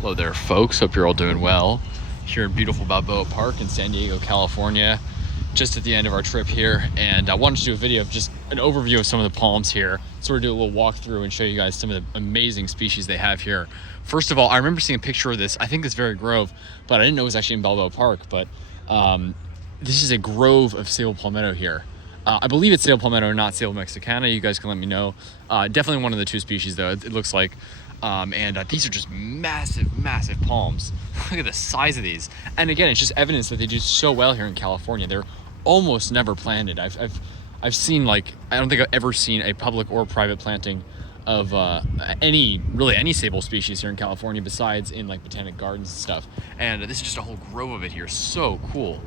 Hello there, folks. Hope you're all doing well. Here in beautiful Balboa Park in San Diego, California, just at the end of our trip here. And I wanted to do a video of just an overview of some of the palms here, sort of do a little walkthrough and show you guys some of the amazing species they have here. First of all, I remember seeing a picture of this, I think this very grove, but I didn't know it was actually in Balboa Park. But this is a grove of sable palmetto here. I believe it's sable palmetto, not sable mexicana. You guys can let me know. Definitely one of the two species, though, it looks like. These are just massive, massive palms. Look at the size of these. And again, it's just evidence that they do so well here in California. They're almost never planted. I've seen, like, I don't think I've ever seen a public or private planting of any sable species here in California, besides in like botanic gardens and stuff. And this is just a whole grove of it here. So cool.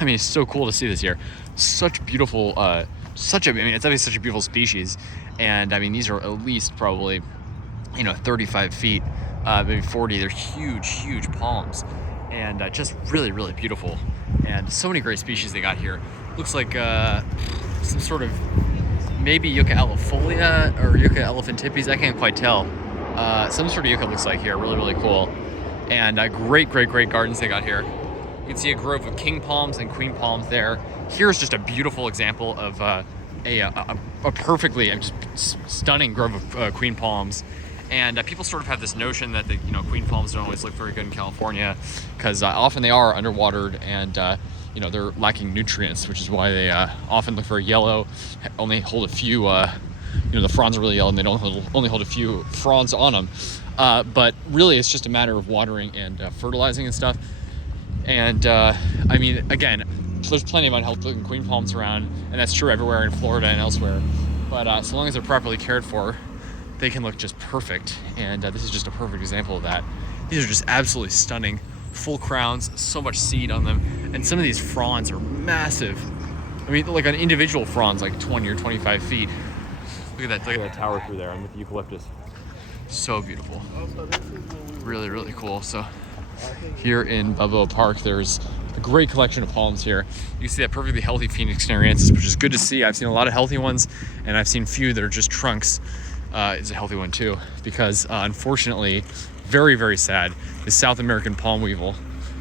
I mean, it's so cool to see this here. Such beautiful, it's obviously such a beautiful species. And I mean, these are at least probably, 35 feet, maybe 40. They're huge, huge palms, and just really, really beautiful. And so many great species they got here. Looks like some sort of maybe Yucca alofolia or Yucca elephantipes. I can't quite tell. Some sort of yucca looks like here. Really, really cool. And great, great, great gardens they got here. You can see a grove of king palms and queen palms there. Here's just a beautiful example of a perfectly just stunning grove of queen palms. And people sort of have this notion that the queen palms don't always look very good in California, because often they are underwatered and they're lacking nutrients, which is why they often look very yellow. Only hold a few. The fronds are really yellow, and they only hold a few fronds on them. But really, it's just a matter of watering and fertilizing and stuff. And I mean, again, there's plenty of unhealthy-looking queen palms around, and that's true everywhere in Florida and elsewhere. But so long as they're properly cared for, they can look just perfect. And this is just a perfect example of that. These are just absolutely stunning, full crowns, so much seed on them, and some of these fronds are massive. I mean, like an individual frond's like 20 or 25 feet. Look at that tower through there with the eucalyptus. So beautiful. Really, really cool. So here in Balboa Park, there's a great collection of palms here. You can see that perfectly healthy Phoenix canariensis, which is good to see. I've seen a lot of healthy ones, and I've seen few that are just trunks. Is a healthy one too, because unfortunately, very, very sad, the South American palm weevil,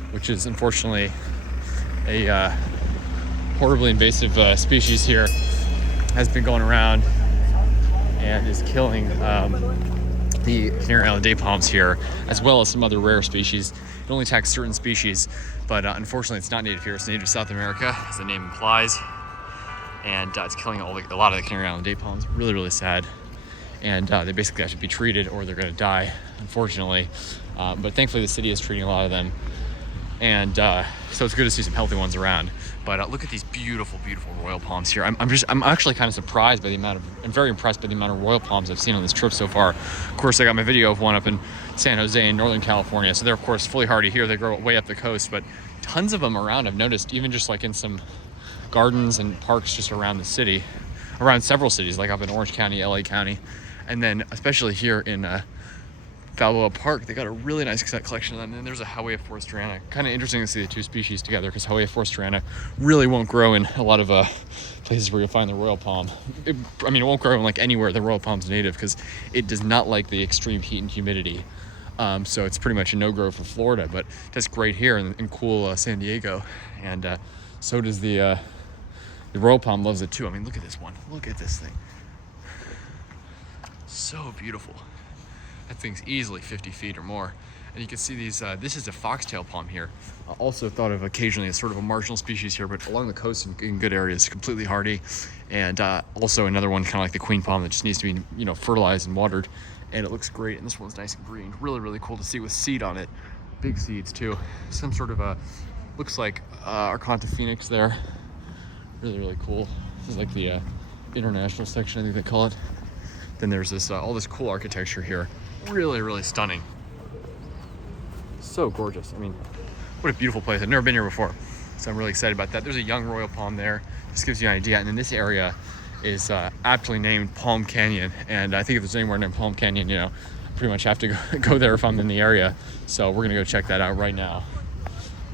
which is unfortunately a horribly invasive species here, has been going around and is killing the Canary Island day palms here, as well as some other rare species. It only attacks certain species, but unfortunately it's not native here. It's native to South America, as the name implies, and it's killing a lot of the Canary Island day palms. Really, really sad. And they basically have to be treated or they're going to die, unfortunately. But thankfully the city is treating a lot of them. And so it's good to see some healthy ones around. But look at these beautiful, beautiful royal palms here. I'm actually kind of surprised by I'm very impressed by the amount of royal palms I've seen on this trip so far. Of course, I got my video of one up in San Jose in Northern California. So they're, of course, fully hardy here. They grow way up the coast, but tons of them around. I've noticed, even just like in some gardens and parks just around the city, around several cities, like up in Orange County, LA County. And then especially here in Balboa Park, they got a really nice collection of them. And then there's a Howea forstrana. Kind of interesting to see the two species together, because Howea forstrana really won't grow in a lot of places where you'll find the royal palm. It won't grow in like anywhere the royal palm's native, because it does not like the extreme heat and humidity. So it's pretty much a no-grow for Florida, but that's great here in cool San Diego. And so does the royal palm loves it too. I mean, look at this one. Look at this thing. So beautiful. That thing's easily 50 feet or more. And you can see these, this is a foxtail palm here. Also thought of occasionally as sort of a marginal species here, but along the coast in good areas, completely hardy. And also another one kind of like the queen palm that just needs to be, fertilized and watered. And it looks great. And this one's nice and green. Really, really cool to see with seed on it. Big seeds too. Some sort of looks like Arconta phoenix there. Really, really cool. This is like the international section, I think they call it. Then there's this all this cool architecture here. Really, really stunning. So gorgeous. I mean, what a beautiful place. I've never been here before, so I'm really excited about that. There's a young royal palm there. This gives you an idea. And then this area is aptly named Palm Canyon. And I think if there's anywhere named Palm Canyon, I pretty much have to go there if I'm in the area. So we're gonna go check that out right now.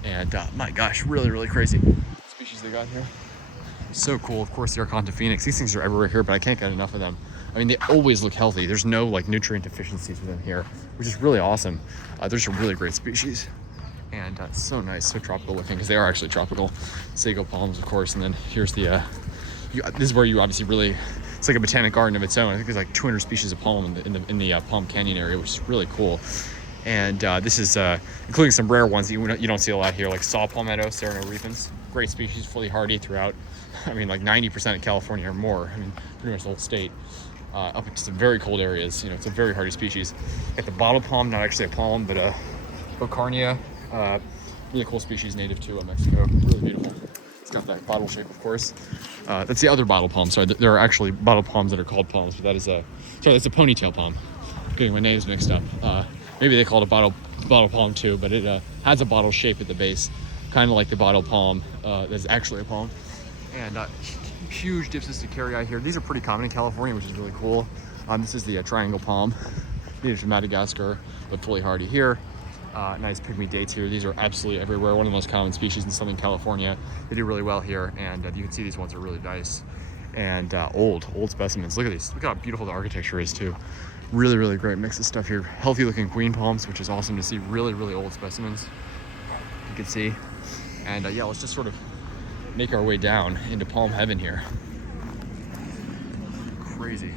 And my gosh, really, really crazy species they got here. So cool. Of course, the Arconta phoenix. These things are everywhere here, but I can't get enough of them. I mean, they always look healthy. There's no like nutrient deficiencies within here, which is really awesome. There's some really great species, and so nice, so tropical looking, because they are actually tropical. Sago palms, of course, and then here's the, this is where you obviously really, it's like a botanic garden of its own. I think there's like 200 species of palm in the Palm Canyon area, which is really cool. And this is including some rare ones that you don't see a lot here, like saw palmetto, Sereno-repens. Great species, fully hardy throughout. I mean, like 90% of California or more. I mean, pretty much the whole state. Up into some very cold areas. You know, it's a very hardy species. Got the bottle palm, not actually a palm, but Bocarnia. Really cool species, native to Mexico. Really beautiful. It's got that bottle shape, of course. That's the other bottle palm. Sorry, there are actually bottle palms that are called palms, but that's a ponytail palm. Getting my names mixed up. Maybe they call it a bottle palm too, but it has a bottle shape at the base, kind of like the bottle palm that's actually a palm. And huge Dipsisticariae here. These are pretty common in California, which is really cool. This is the triangle palm, native to Madagascar, but fully hardy here. Nice pygmy dates here. These are absolutely everywhere. One of the most common species in Southern California. They do really well here, and you can see these ones are really nice and old specimens. Look at these. Look how beautiful the architecture is too. Really, really great mix of stuff here. Healthy looking queen palms, which is awesome to see. Really, really old specimens, you can see. And yeah, let's just sort of make our way down into palm heaven here. Crazy.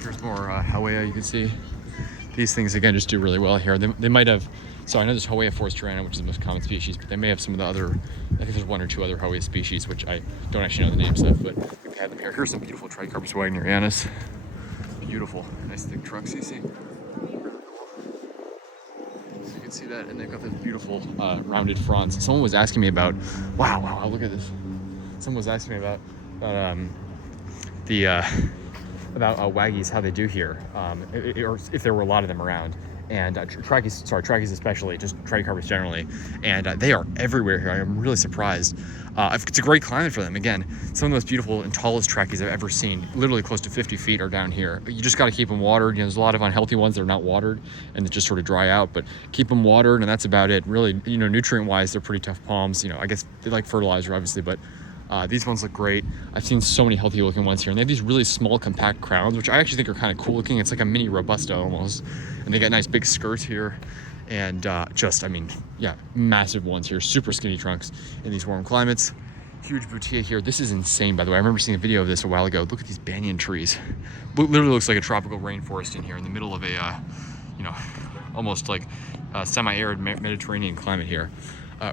Here's more Hawea, you can see. These things, again, just do really well here. They might have, so I know there's Hawea forestierana, which is the most common species, but they may have some of the other, I think there's one or two other Hawea species, which I don't actually know the names of, but we've had them here. Here's some beautiful Tricarpus wagnerianus. Beautiful, nice thick trunks, you see. So you can see that, and they've got this beautiful rounded fronds. Someone was asking me about, wow, look at this. Someone was asking me about waggies, how they do here, or if there were a lot of them around. And trackies especially, just Tricarpus generally, and they are everywhere here. I'm really surprised. It's a great climate for them. Again, some of the most beautiful and tallest trackies I've ever seen, literally close to 50 feet, are down here. But you just got to keep them watered. You know, there's a lot of unhealthy ones that are not watered and that just sort of dry out, but keep them watered, and that's about it. Really, you know, nutrient-wise, they're pretty tough palms. You know, I guess they like fertilizer, obviously, but these ones look great. I've seen so many healthy looking ones here, and they have these really small compact crowns, which I actually think are kind of cool looking. It's like a mini Robusta almost, and they got nice big skirts here, and I mean, yeah, massive ones here, super skinny trunks in these warm climates. Huge Butia here. This is insane, by the way. I remember seeing a video of this a while ago. Look at these banyan trees. Literally looks like a tropical rainforest in here in the middle of a, you know, almost like a semi-arid Mediterranean climate here.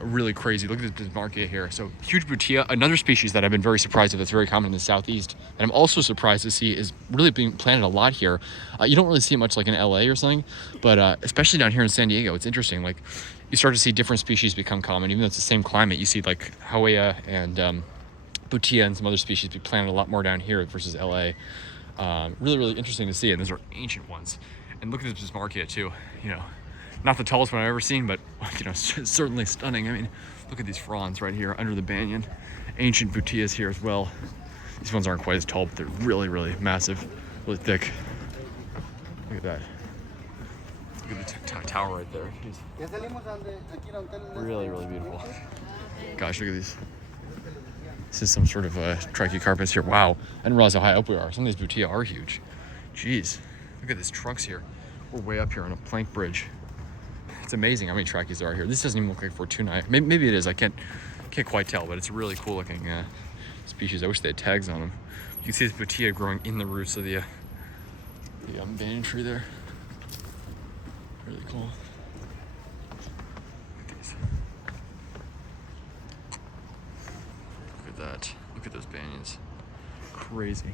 Really crazy. Look at this Bismarckia here. So huge Butia, another species that I've been very surprised at that's very common in the southeast. And I'm also surprised to see is really being planted a lot here. You don't really see it much like in LA or something, but especially down here in San Diego, it's interesting. Like you start to see different species become common, even though it's the same climate. You see like Hawea and Butia and some other species be planted a lot more down here versus LA. Really, really interesting to see. And those are ancient ones. And look at this Bismarckia too, you know. Not the tallest one I've ever seen, but you know, certainly stunning. I mean, look at these fronds right here under the banyan. Ancient Butias here as well. These ones aren't quite as tall, but they're really, really massive, really thick. Look at that. Look at the tower right there. Really, really beautiful. Gosh, look at these. This is some sort of Trichocarpus here. Wow, I didn't realize how high up we are. Some of these Butia are huge. Jeez, look at these trunks here. We're way up here on a plank bridge. It's amazing how many trackies there are here. This doesn't even look like Fortunae. Maybe it is. I can't quite tell, but it's a really cool looking species. I wish they had tags on them. You can see this Butia growing in the roots of the banyan tree there. Really cool. Look at these. Look at that. Look at those banyans. Crazy.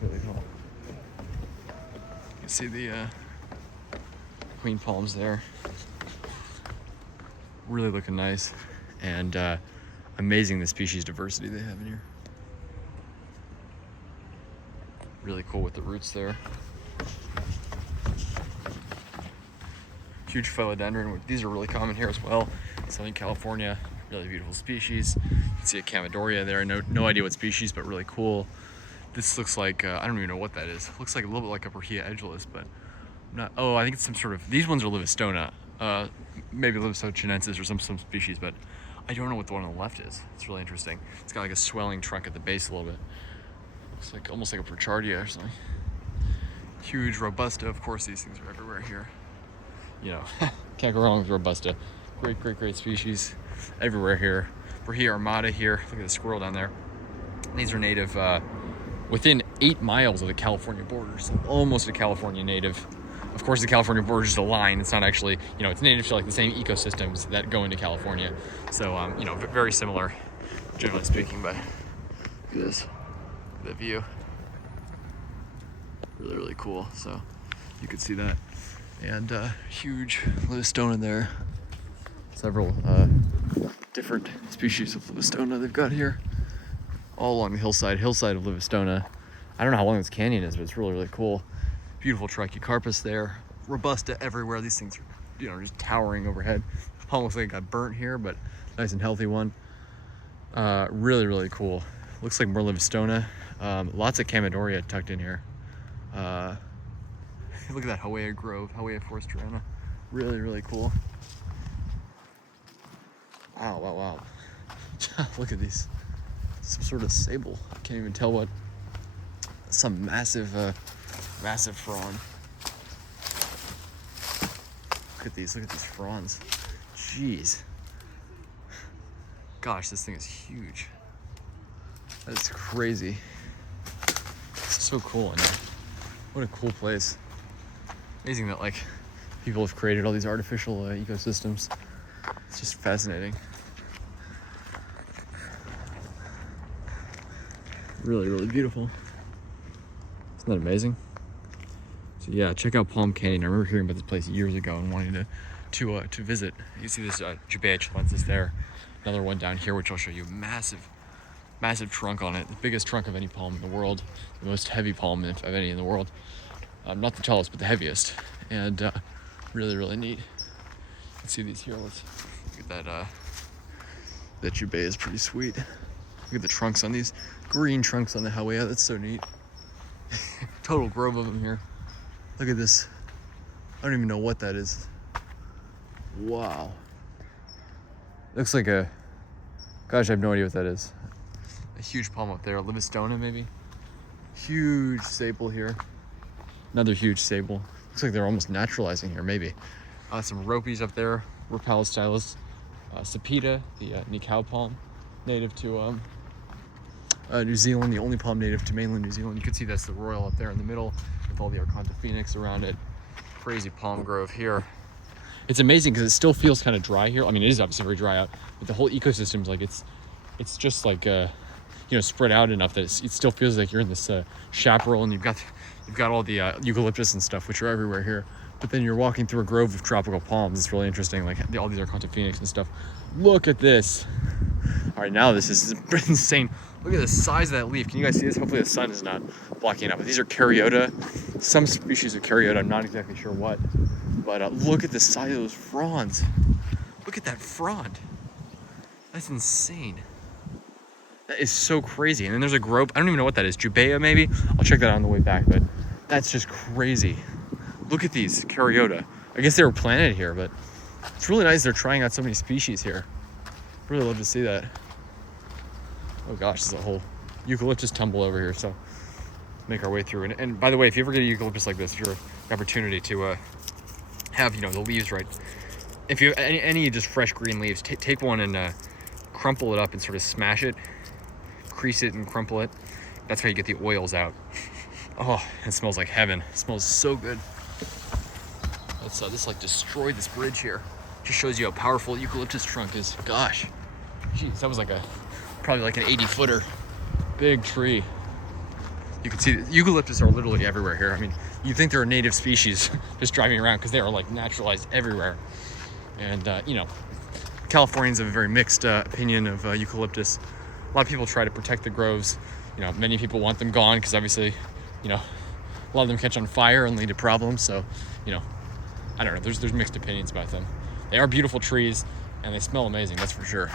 Really cool. You can see the queen palms there. Really looking nice, and amazing the species diversity they have in here. Really cool with the roots there. Huge philodendron. These are really common here as well. Southern California, really beautiful species. You can see a Camadoria there. No idea what species, but really cool. This looks like, I don't even know what that is. Looks like a little bit like a Brachia edulis, but not. Oh, I think it's some sort of, these ones are Livistona. Maybe Livistona chinensis or some species, but I don't know what the one on the left is. It's really interesting. It's got like a swelling trunk at the base a little bit. Looks like almost like a Prochardia or something. Huge Robusta. Of course, these things are everywhere here. You know, can't go wrong with Robusta. Great species everywhere here. Brahia armata here. Look at the squirrel down there. These are native within 8 miles of the California border, so almost a California native. Of course, the California border is just a line. It's not actually, you know, it's native to like the same ecosystems that go into California. So, you know, very similar, generally speaking. But look at this, look at that view. Really cool. So you could see that, and huge Livistona there. Several different species of Livistona they've got here, all along the hillside of Livistona. I don't know how long this canyon is, but it's really cool. Beautiful Trichycarpus there. Robusta everywhere. These things are, you know, just towering overhead. Palm looks like it got burnt here, but nice and healthy one. Really cool. Looks like more Livistona. Lots of Chamaedorea tucked in here. Look at that Hawea Grove, Hawea Forsterana. Really cool. Wow. Look at these. Some sort of sable. I can't even tell what. Some massive frond. Look at these fronds. Jeez. Gosh, this thing is huge. That's crazy. It's so cool. And what a cool place. Amazing that like people have created all these artificial ecosystems. It's just fascinating. Really beautiful. Isn't that amazing? So yeah, check out Palm Canyon. I remember hearing about this place years ago and wanting to visit. You can see this Jubea chilensis there. Another one down here, which I'll show you. Massive trunk on it. The biggest trunk of any palm in the world. The most heavy palm of any in the world. Not the tallest, but the heaviest. And really neat. You can see these here. Let's look at that. That Jubea is pretty sweet. Look at the trunks on these. Green trunks on the Hawea. That's so neat. Total grove of them here. Look at this. I don't even know what that is. Wow. Looks like a, gosh, I have no idea what that is. A huge palm up there, Livistona maybe. Huge sable here. Another huge sable. Looks like they're almost naturalizing here, maybe. Some ropies up there, Rapalis stylus. Sapita, the Nikau palm, native to New Zealand, the only palm native to mainland New Zealand. You can see that's the royal up there in the middle with all the Archonta phoenix around it. Crazy palm grove here. It's amazing because it still feels kind of dry here. I mean, it is obviously very dry out, but the whole ecosystem's like it's just like you know, spread out enough that it still feels like you're in this chaparral, and you've got all the eucalyptus and stuff, which are everywhere here. But then you're walking through a grove of tropical palms. It's really interesting, like all these Archonta phoenix and stuff. Look at this. All right, now this is insane. Look at the size of that leaf. Can you guys see this? Hopefully the sun is not blocking it out. But these are Caryota. Some species of Caryota, I'm not exactly sure what. But look at the size of those fronds. Look at that frond. That's insane. That is so crazy. And then there's a grove. I don't even know what that is. Jubea maybe? I'll check that out on the way back. But that's just crazy. Look at these Caryota. I guess they were planted here, but it's really nice they're trying out so many species here. Really love to see that. Oh gosh, there's a whole eucalyptus tumble over here, so make our way through. And by the way, if you ever get a eucalyptus like this, if you're an opportunity to have, you know, the leaves right, if you have any just fresh green leaves, take one and crumple it up and sort of smash it, crease it and crumple it. That's how you get the oils out. Oh, it smells like heaven. It smells so good. Let's this like destroy this bridge here. Just shows you how powerful eucalyptus trunk is. Gosh, jeez, that was like probably like an 80-footer, big tree. You can see the eucalyptus are literally everywhere here. I mean, you think they're a native species just driving around because they are like naturalized everywhere. And you know, Californians have a very mixed opinion of eucalyptus. A lot of people try to protect the groves. You know, many people want them gone because obviously, you know, a lot of them catch on fire and lead to problems. So, you know, I don't know. There's mixed opinions about them. They are beautiful trees and they smell amazing, that's for sure.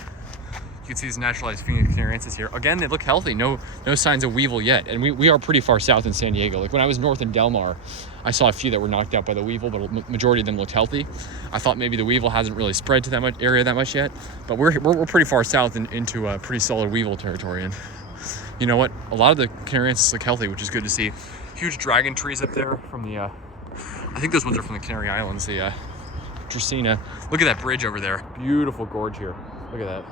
You can see these naturalized Phoenix canarensis here. Again, they look healthy. No signs of weevil yet. And we are pretty far south in San Diego. Like when I was north in Del Mar, I saw a few that were knocked out by the weevil, but majority of them looked healthy. I thought maybe the weevil hasn't really spread to that much area that much yet, but we're pretty far south into pretty solid weevil territory. And you know what? A lot of the canarensis look healthy, which is good to see. Huge dragon trees up there from the, I think those ones are from the Canary Islands, the Dracaena. Look at that bridge over there. Beautiful gorge here. Look at that.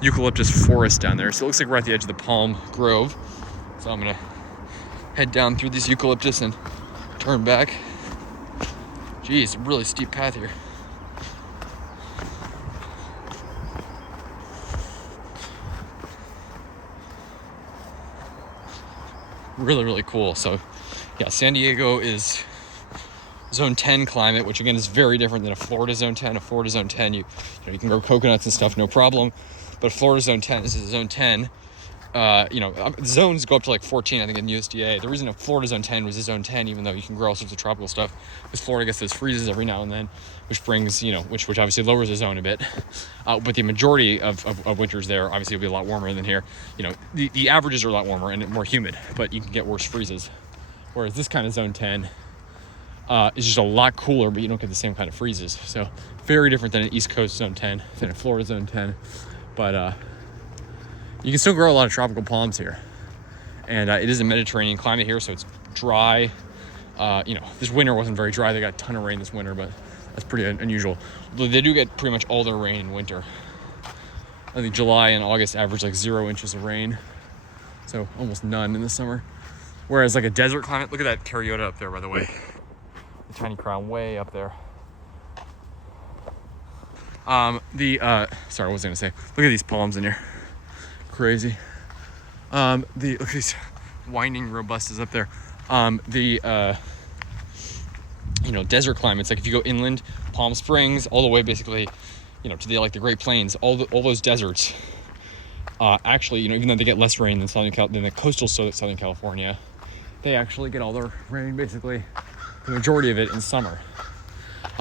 Eucalyptus forest down there. So it looks like we're at the edge of the palm grove. So I'm gonna head down through this eucalyptus and turn back. Geez, a really steep path here. Really, really cool. So yeah, San Diego is zone 10 climate, which again is very different than a Florida zone 10. A Florida zone 10, you can grow coconuts and stuff, no problem. But Florida zone 10, this is zone 10. Zones go up to like 14, I think, in USDA. The reason a Florida zone 10 was a zone 10, even though you can grow all sorts of tropical stuff, is Florida gets those freezes every now and then, which brings, which obviously lowers the zone a bit. But the majority of winters there obviously will be a lot warmer than here. The averages are a lot warmer and more humid, but you can get worse freezes. Whereas this kind of zone 10 is just a lot cooler, but you don't get the same kind of freezes. So very different than an East Coast zone 10, than a Florida zone 10. But you can still grow a lot of tropical palms here. And it is a Mediterranean climate here, so it's dry. This winter wasn't very dry. They got a ton of rain this winter, but that's pretty unusual. They do get pretty much all their rain in winter. I think July and August average like 0 inches of rain. So almost none in the summer. Whereas like a desert climate, look at that Caryota up there, by the way. The tiny crown way up there. Sorry, what was I gonna say? Look at these palms in here. Crazy. Look at these winding robustas up there. Desert climates, like if you go inland, Palm Springs, all the way basically, to the Great Plains, all those deserts, actually, even though they get less rain than the coastal Southern California, they actually get all their rain, basically, the majority of it in summer.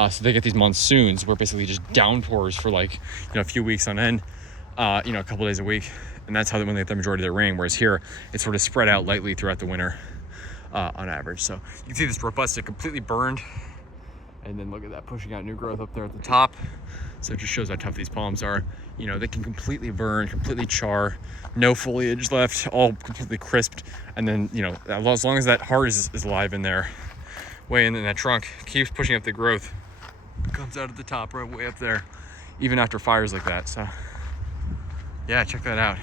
So they get these monsoons where basically just downpours for a few weeks on end, a couple days a week. And that's how when they get the majority of their rain. Whereas here, it's sort of spread out lightly throughout the winter on average. So you can see this robusta completely burned. And then look at that, pushing out new growth up there at the top. So it just shows how tough these palms are. They can completely burn, completely char, no foliage left, all completely crisped. And then, as long as that heart is alive in there, way in that trunk, keeps pushing up the growth, comes out at the top, right way up there, even after fires like that. So yeah, check that out.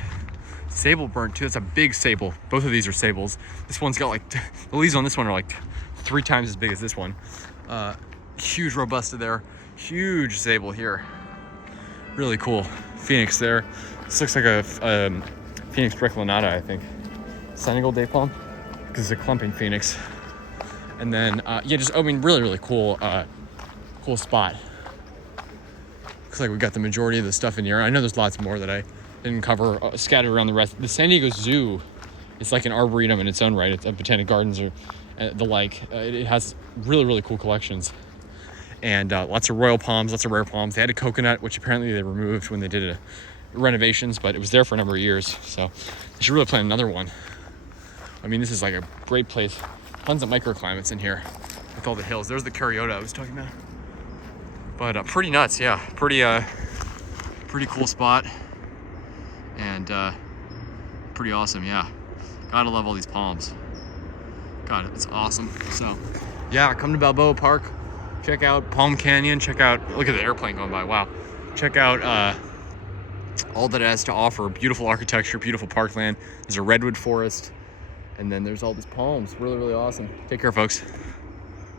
Sable burnt too. That's a big sable. Both of these are sables. This one's got the leaves on this one are 3 times as big as this one. Huge robusta there. Huge sable here. Really cool. Phoenix there. This looks like a Phoenix reclinata, I think. Senegal day palm, because it's a clumping Phoenix. And then really, really cool. Cool spot. Looks like we got the majority of the stuff in here. I know there's lots more that I didn't cover, scattered around the rest. The San Diego Zoo is like an arboretum in its own right. It's Botanic Gardens or the like. It has really, really cool collections. And lots of royal palms, lots of rare palms. They had a coconut, which apparently they removed when they did renovations, but it was there for a number of years. So they should really plant another one. I mean, this is like a great place. Tons of microclimates in here with all the hills. There's the Caryota I was talking about. But pretty nuts, yeah. Pretty cool spot. And pretty awesome, yeah. Gotta love all these palms. God, it's awesome. So, yeah, come to Balboa Park. Check out Palm Canyon. Look at the airplane going by, wow. Check out all that it has to offer. Beautiful architecture, beautiful parkland. There's a redwood forest. And then there's all these palms. Really, really awesome. Take care, folks.